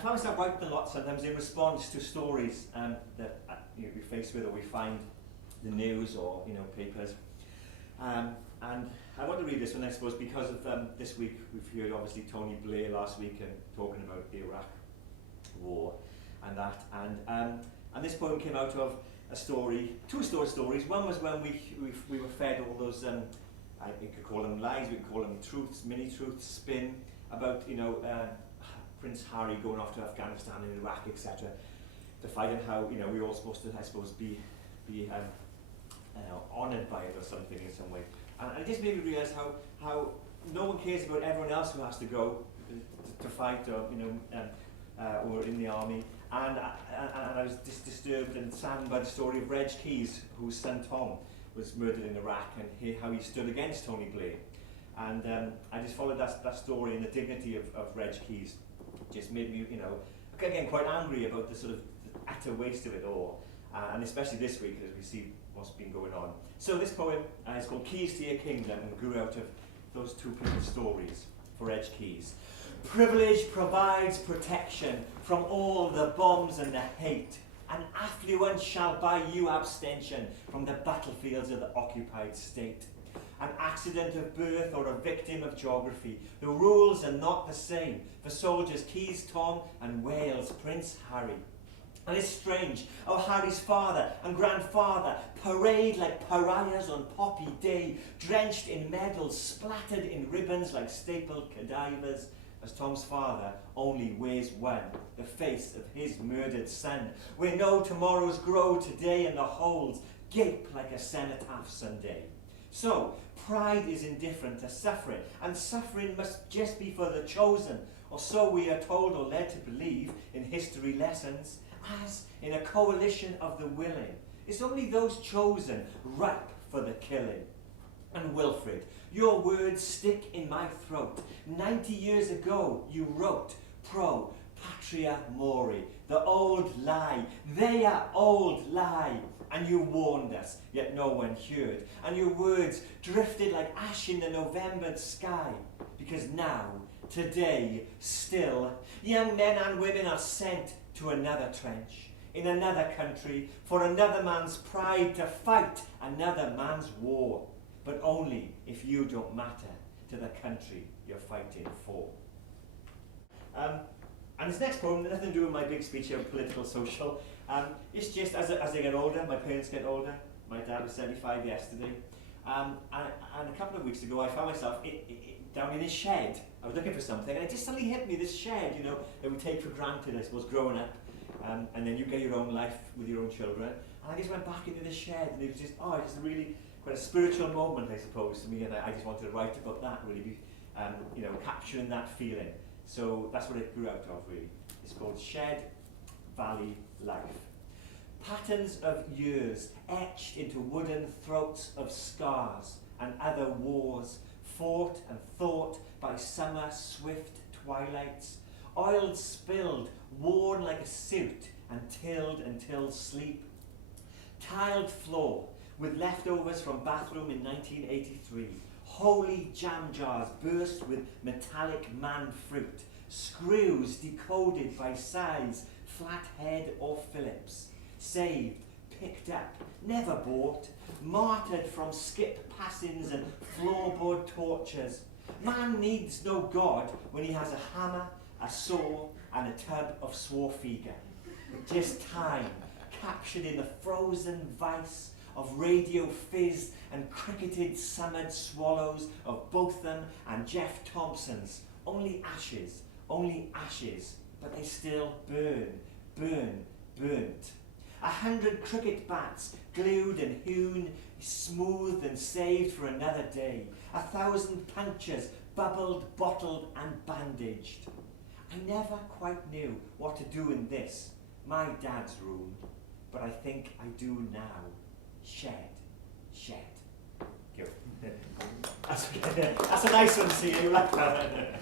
found myself writing a lot sometimes in response to stories that we face with, or we find the news or papers. And I want to read this one, I suppose, because of this week we've heard obviously Tony Blair last week and talking about the Iraq War and that. And this poem came out of a story, two stories. One was when we were fed all those, we could call them lies, we could call them truths, mini-truths, spin, about Prince Harry going off to Afghanistan and Iraq, etc. to fight, and how we were all supposed to, I suppose, be honoured by it or something in some way. And it just made me realise how no one cares about everyone else who has to go to fight or in the army. And I was just disturbed and saddened by the story of Reg Keys, whose son Tom was murdered in Iraq, and how he stood against Tony Blair. And I just followed that story, and the dignity of Reg Keys just made me, again, quite angry about the sort of the utter waste of it all. And especially this week, as we see what's been going on. So this poem is called Keys to Your Kingdom, and grew out of those two people's stories for Reg Keys. Privilege provides protection from all the bombs and the hate, and affluence shall buy you abstention from the battlefields of the occupied state. An accident of birth or a victim of geography, the rules are not the same for soldiers Keys Tom and Wales Prince Harry. And it's strange how Harry's father and grandfather parade like pariahs on Poppy Day, drenched in medals, splattered in ribbons like stapled cadavers, as Tom's father only wears one, the face of his murdered son, where no tomorrows grow today, and the holes gape like a cenotaph Sunday. So, pride is indifferent to suffering, and suffering must just be for the chosen, or so we are told or led to believe in history lessons, as in a coalition of the willing. It's only those chosen ripe for the killing. And Wilfred, your words stick in my throat. 90 years ago you wrote, pro patria mori, the old lie, their old lie. And you warned us, yet no one heard. And your words drifted like ash in the November sky. Because now, today, still, young men and women are sent to another trench, in another country, for another man's pride, to fight another man's war. But only if you don't matter to the country you're fighting for. And this next poem, nothing to do with my big speech here, political, social. It's just as I get older, my parents get older. My dad was 75 yesterday. And a couple of weeks ago, I found myself down in his shed. I was looking for something, and it just suddenly hit me, this shed, that we take for granted, I suppose, growing up. And then you get your own life with your own children. And I just went back into the shed, and it was just, it's a really quite a spiritual moment, I suppose, to me. And I just wanted to write about that, really, capturing that feeling. So that's what it grew out of, really. It's called Shed Valley Life. Patterns of years etched into wooden throats of scars, and other wars fought and thought by summer swift twilights, oiled spilled, worn like a suit, and tilled until sleep. Tiled floor with leftovers from bathroom in 1983, holy jam jars burst with metallic man fruit, screws decoded by size, flathead or Phillips, saved, picked up, never bought, martyred from skip passings and floorboard tortures. Man needs no God when he has a hammer, a saw, and a tub of swarfiga. Just time, captured in the frozen vice of radio fizz and cricketed summered swallows of Botham and Jeff Thompson's. Only ashes, but they still burnt. 100 cricket bats glued and hewn, smoothed and saved for another day. 1,000 punctures bubbled, bottled and bandaged. I never quite knew what to do in this, my dad's room, but I think I do now. Shed. Good. That's a nice one, see you like that.